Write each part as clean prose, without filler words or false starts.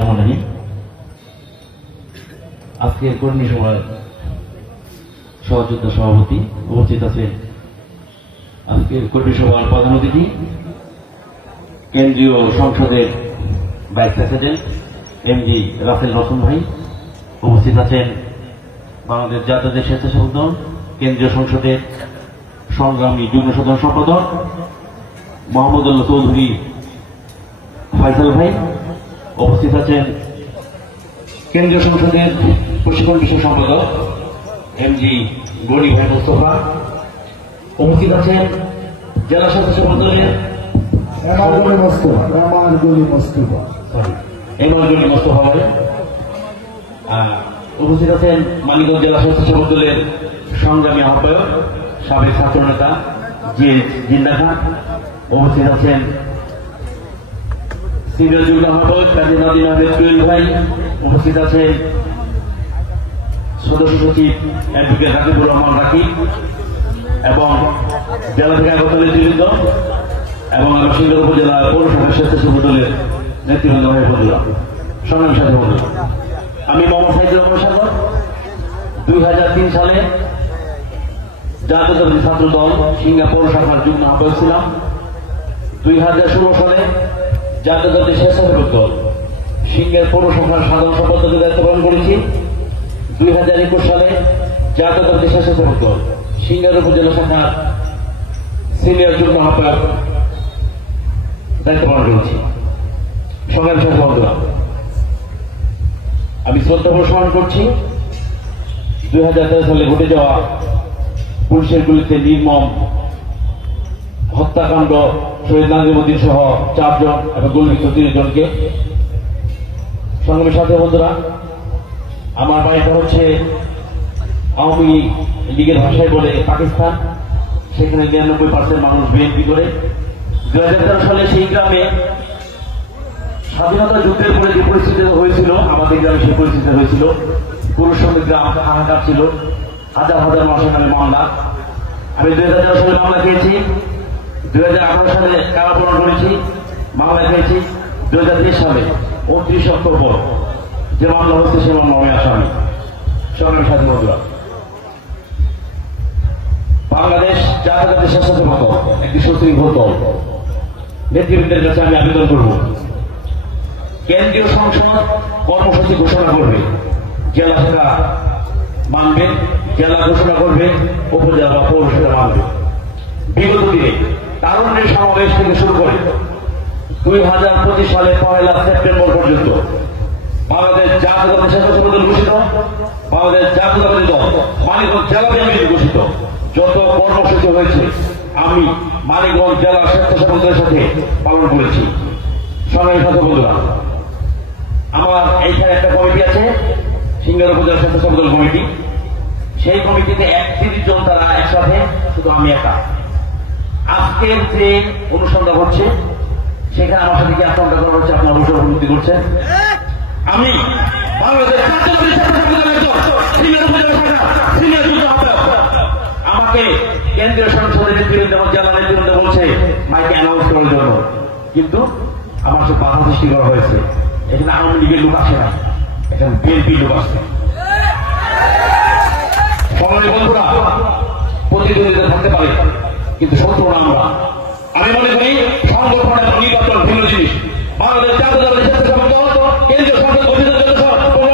বিসমিল্লাহির আজকের কর্মী সভার সহযোদ্ধা সভাপতি উপস্থিত আছে আজকের কর্মী সভার প্রধান অতিথি কেন্দ্রীয় সংসদের vice president MD Rasel Ratan ভাই, উপস্থিত আছেন বাংলাদেশ জাতীয় স্বেচ্ছাসেবক দল কেন্দ্রীয় সংসদের সংগ্রামী যুগ্ম সাধারণ সম্পাদক মোহাম্মদুল্লাহ চৌধুরী ফয়সাল ভাই, উপস্থিত আছেন কেন্দ্রীয় সংসদের প্রশিক্ষণ বিষয় সম্পাদক এমজি গনি ভাই মোস্তফা, উপস্থিত আছেন জেলা স্বেচ্ছাসেবক দলের মোস্তফা ভাই, উপস্থিত আছেন মানিকগঞ্জ জেলা স্বেচ্ছাসেবক দলের সংগ্রামী আহ্বায়ক সাবেক ছাত্রনেতা জিন্দা খান, উপস্থিত আছেন সিনিয়র যুগ্ম আহ্বায়ক কাজী নাদিম আহমেদ জুয়েল ভাই, উপস্থিত আছেন সদস্য সচিব অ্যাডভোকেট রাকিবুর রহমান রাকিব এবং জেলা থেকে আগত নেতৃবৃন্দ এবং আমার সিংহর উপজেলা পৌরসভার স্বেচ্ছাসেবক দলের নেতৃবৃন্দ হয়ে বন্ধুরা, সংগ্রামী সাথে বন্ধুরা, আমি মোহাম্মদ সাইদুর রহমান সাগর 2003 সালে জাতীয়তাবাদী ছাত্র দল সিংহা পৌরসভার যুগ্ম আহ্বায়ক ছিলাম। 2016 সালে জাতীয়তাবাদী স্বেচ্ছাসেবক দল সিংহের পৌরসভার সাধারণ সম্পাদকের দায়িত্ব পালন করেছি। 2021 সালে জাতীয়তাবাদী স্বেচ্ছাসেবক দল সিংহের উপজেলা শাখার সিনিয়র যুগ্ম আহ্বায়ক দায়িত্ব পালন করেছি। সংগ্রামী সাথী বন্ধুরা, আমি শ্রদ্ধা প্রস্মরণ করছি 2013 সালে ঘটে যাওয়া পুলিশের গুলিতে নির্মম হত্যাকাণ্ড শহীদ নাজিমুদ্দিন সহ 4 জন এবং গুলিবিদ্ধ 30 জনকে। সংগ্রামী সাথী বন্ধুরা, আমার বাড়িটা হচ্ছে আওয়ামী লীগের ভাষায় বলে পাকিস্তান, সেখানে 99% মানুষ বিএনপি করে। 2013 সালে সেই গ্রামে স্বাধীনতা যুদ্ধের পরে যে পরিস্থিতি হয়েছিল, আমাদের গ্রামে সেই পরিস্থিতি হয়েছিল। পুরুষ সঙ্গে গ্রাম হাহাকার ছিল, হাজার হাজার মানুষের নামে মামলা। আমি 2013 সালে মামলা খেয়েছি, 2018 সালে কারাবরণ করেছি, মামলা খেয়েছি। 2023 সালে 29 অক্টোবর যে মামলা হচ্ছে সে মামলা আমি আসামি। সংগ্রামী সাথী বন্ধুরা, বাংলাদেশ জাতীয়তাবাদী স্বেচ্ছাসেবক দল একটি সুশৃঙ্খল দল। নেতৃবৃন্দের কাছে আমি আবেদন করব, কেন্দ্রীয় সংসদ কর্মসূচি ঘোষণা করবে, জেলা শাখা মানবে, জেলা ঘোষণা করবে, উপজেলা বা পৌরসভা মানবে। বিগত দিনে তারুণ্যের সমাবেশ থেকে শুরু করে 2025 সালে 1 সেপ্টেম্বর পর্যন্ত বাংলাদেশ জাতীয়তাবাদী স্বেচ্ছাসেবক দল ঘোষিত, বাংলাদেশ জাতীয়তাবাদী দল মানিকগঞ্জ জেলা বিএনপি ঘোষিত যত কর্মসূচি হয়েছে আমি মানিকগঞ্জ জেলা স্বেচ্ছাসেবক দলের সাথে পালন করেছি। সংগ্রামী সাথী বন্ধুরা, আমার এইখানে একটা কমিটি আছে, সিংহের উপজেলা স্বেচ্ছাসেবক দল কমিটি। সেই কমিটিতে 31 জন তারা একসাথে, শুধু আমি একা। আজকের যে অনুষ্ঠানটা হচ্ছে সেখানে আমার সাথে কি আচরণটা করা হচ্ছে আপনার অবশ্যই উপলব্ধি করছেন। আমি বাংলাদেশ জাতীয়তাবাদী স্বেচ্ছাসেবক দলের একজন সিনিয়র উপজেলা শাখা সিনিয়র যুগ্ম আহ্বায়ক, আমাকে কেন্দ্রীয় সংসদের নেতৃবৃন্দ এবং জেলা নেতৃবৃন্দ বলছে মাইকে অ্যানাউন্স করার জন্য, কিন্তু আমার সে বাধা সৃষ্টি করা হয়েছে। এখানে আওয়ামী লীগের লোক আসে না, এখানে বিএনপির লোক আসছে। সংগ্রামী বন্ধুরা, প্রতিদ্বন্দ্বিতা থাকতে পারে কিন্তু শত্রু না আমরা। আমি মনে করি সংগঠন এবং নির্বাচন ভিন্ন জিনিস। বাংলাদেশ জাতীয়তাবাদী স্বেচ্ছাসেবক দল কেন্দ্রীয় সংসদ গঠিত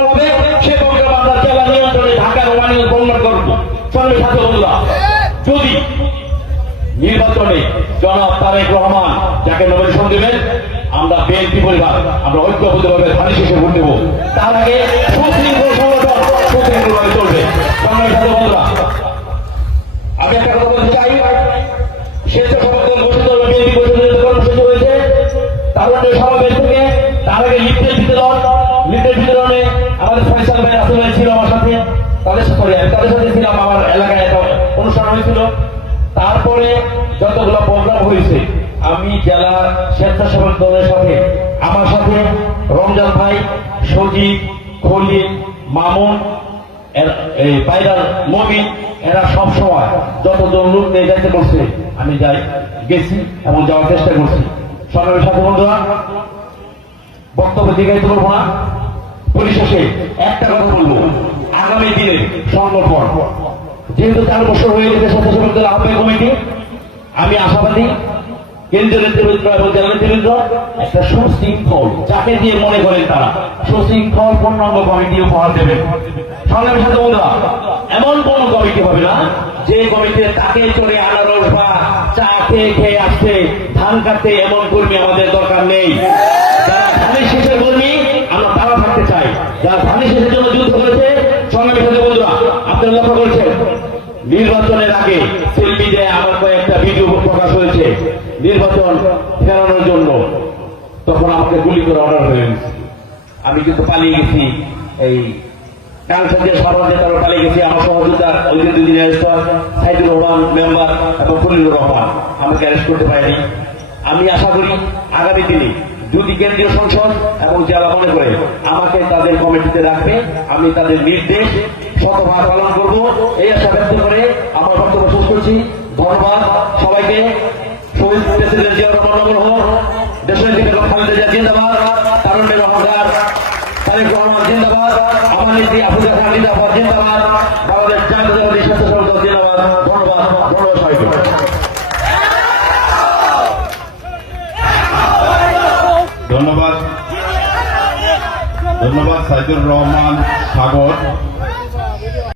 হবে, সে প্রোগ্রাম আমরা জেলা নিয়ন্ত্রণে ঢাকার ওয়ানিং প্রমাণ করব। সংগ্রামী সাথী বন্ধুরা, যদি নির্বাচনে জনাব তারেক রহমান যাকে নমিনেশন দেবেন, আমরা বিএনপি পরিবার আমরা ঐক্যবদ্ধভাবে ধানি শেষে ভোট দেব। তার আগে সুশৃঙ্খল সংগঠন সুশৃঙ্খলভাবে চলবে। সংগ্রামী সাথী বন্ধুরা, আমি একটা কথা বলতে চাই, স্বেচ্ছাসেবক দল ঘোষিত বিএনপি ঘোষিত কর্মসূচি হয়েছে তারুণ্যের সমাবেশ থেকে। তার আগে লিফটের বিতরণে আমাদের ফয়সাল ভাই রাসেল ভাই ছিল আমার সাথে, তাদের সাথে ছিলাম। আমার এলাকায় একটা অনুষ্ঠান হয়েছিল। তারপরে যতগুলো প্রোগ্রাম হয়েছে আমি জেলা স্বেচ্ছাসেবক দলের সাথে, আমার সাথে রমজান ভাই, সজীব, খলিল, মামুন, বাইরাল মমিন, এরা সবসময় যতজন লোক নিয়ে যাইতে বলছে আমি গেছি এবং যাওয়ার চেষ্টা করছি। সংগ্রামী সাথী বন্ধুরা, বক্তব্য দীর্ঘায়িত করবো না। পরিশেষে একটা কথা বলবো, আগামী দিনের সংগঠন যেহেতু 4 বছর হয়ে গেছে স্বেচ্ছাসেবক দল আহ্বায়ক কমিটি, আমি আশাবাদী কেন্দ্রীয় নেতৃবৃন্দ এবং জেলা নেতৃবৃন্দ একটা সুশৃঙ্খল, যাকে দিয়ে মনে করেন তারা সুশৃঙ্খল পূর্ণাঙ্গ কমিটি উপহার দেবেন। সংগ্রামের সাথে বন্ধুরা, এমন কোন কমিটি হবে না যে কমিটিতে তাকে চড়ে আনারস বা চা খেয়ে খেয়ে আসছে ধান কাটতে, এমন কর্মী আমাদের দরকার নেই। যারা ধানের শীষের কর্মী আমরা তারা থাকতে চাই, যারা ধানের শীষের জন্য যুদ্ধ করেছে। সংগ্রামের সাথে বন্ধুরা, আপনারা লক্ষ্য করেছেন নির্বাচনের আগে সেলফি দেয় আমার কয়েকটা ভিডিও প্রকাশ হয়েছে নির্বাচন ফেরানোর জন্য, তখন আমাকে গুলি করে অর্ডার হয়ে গেছে। আমি কিন্তু পালিয়ে গেছি, এই কাংসদের সমাজে তারা পালিয়ে গেছি। আমার সহযোগিতার ওই দিন 2 দিন অ্যারেস্ট হয় সাইদুর রহমান মেম্বার এবং খলিলুর রহমান, আমাকে অ্যারেস্ট করতে পারেনি। আমি আশা করি আগামী দিনে যদি কেন্দ্রীয় সংসদ এবং যারা মনে করে আমাকে তাদের কমিটিতে রাখবে, আমি তাদের নির্দেশ শতভাগ পালন করব, এই আশা ব্যক্ত করে আমার বক্তব্য শেষ করছি। ধন্যবাদ সবাইকে। শহীদ প্রেসিডেন্ট জিয়াউর রহমান নগর হোক, দেশের দিকে খালেদা জিয়া জিন্দাবাদ, তারুণ্যের অহংকার তারেক রহমান জিন্দাবাদ, আমার নীতি আফুজা খান জিন্দাবাদ জিন্দাবাদ, আমাদের জাতীয়তাবাদী স্বেচ্ছাসেবক দল জিন্দাবাদ। ধন্যবাদ, ধন্যবাদ সবাইকে। ধন্যবাদ, ধন্যবাদ সাইদুর রহমান সাগর।